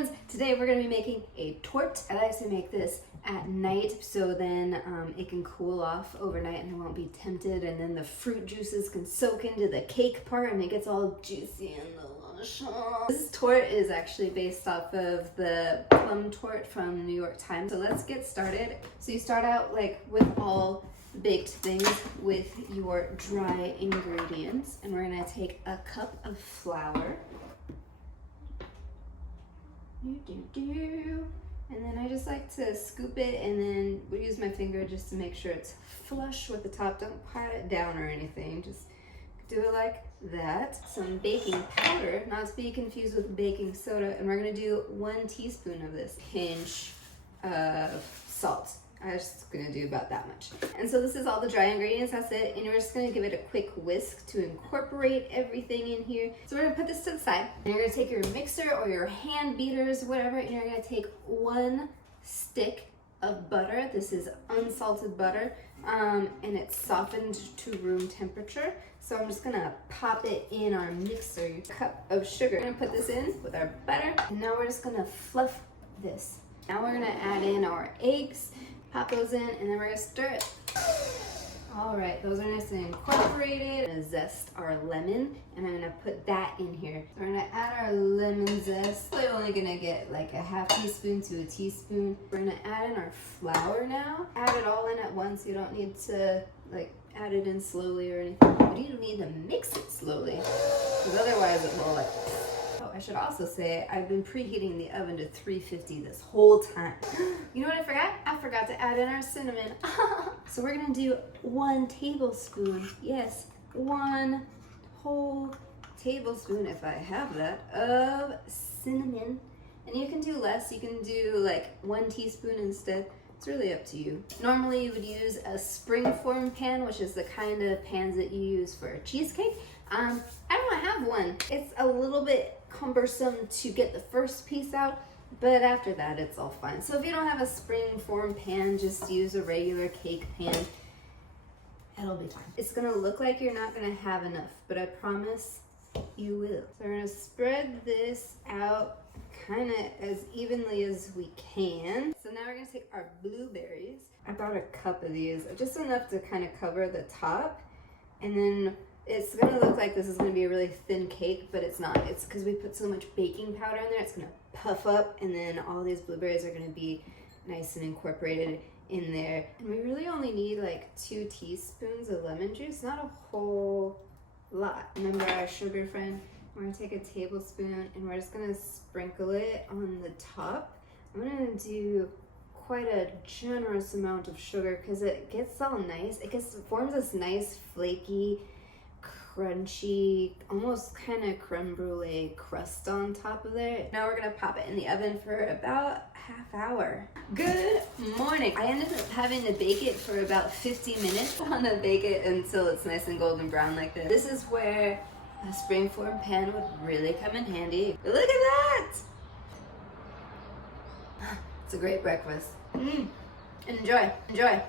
friends, today we're going to be making a torte. I like to make this at night so then it can cool off overnight and I won't be tempted, and then the fruit juices can soak into the cake part and it gets all juicy and delicious. This torte is actually based off of the plum torte from New York Times. So let's get started. So you start out like with all baked things with your dry ingredients, and we're going to take a cup of flour. And then I just like to scoop it and then we use my finger just to make sure it's flush with the top. Don't pat it down or anything, just do it like that. Some baking powder, not to be confused with baking soda, and we're gonna do 1 teaspoon of this. Pinch of salt. I'm just gonna do about that much. And so this is all the dry ingredients, that's it. And we're just gonna give it a quick whisk to incorporate everything in here. So we're gonna put this to the side. And you're gonna take your mixer or your hand beaters, whatever, and you're gonna take 1 stick of butter. This is unsalted butter, and it's softened to room temperature. So I'm just gonna pop it in our mixer. Your cup of sugar. We're gonna put this in with our butter. And now we're just gonna fluff this. Now we're gonna add in our eggs. Pop those in, and then we're gonna stir it. All right, those are nice and incorporated. I'm gonna zest our lemon, and I'm gonna put that in here. So we're gonna add our lemon zest. We're only gonna get like a half teaspoon to a teaspoon. We're gonna add in our flour now. Add it all in at once. You don't need to like add it in slowly or anything. But you need to mix it slowly, because otherwise it will like. Oh, I should also say I've been preheating the oven to 350 this whole time. You know what I forgot? I forgot to add in our cinnamon. So we're gonna do 1 tablespoon, yes, 1 whole tablespoon, if I have that, of cinnamon. And you can do less, you can do like 1 teaspoon instead. It's really up to you. Normally you would use a springform pan, which is the kind of pans that you use for a cheesecake. I don't have one. It's a little bit cumbersome to get the first piece out, but after that it's all fine. So if you don't have a springform pan, just use a regular cake pan. It'll be fine. It's gonna look like you're not gonna have enough, but I promise you will. So we're gonna spread this out kind of as evenly as we can. So now we're gonna take our blueberries. I bought a cup of these, just enough to kind of cover the top, and then it's gonna look like this is gonna be a really thin cake, but it's not. It's because we put so much baking powder in there, it's gonna puff up, and then all these blueberries are gonna be nice and incorporated in there. And we really only need like 2 teaspoons of lemon juice, not a whole lot. Remember our sugar, friend? We're gonna take a tablespoon and we're just gonna sprinkle it on the top. I'm gonna do quite a generous amount of sugar because it gets all nice. Forms this nice flaky, crunchy, almost kind of creme brulee crust on top of there. Now we're gonna pop it in the oven for about half hour. Good morning. I ended up having to bake it for about 50 minutes. I want to bake it until it's nice and golden brown like this. This is where a springform pan would really come in handy. Look at that! It's a great breakfast. Enjoy, enjoy.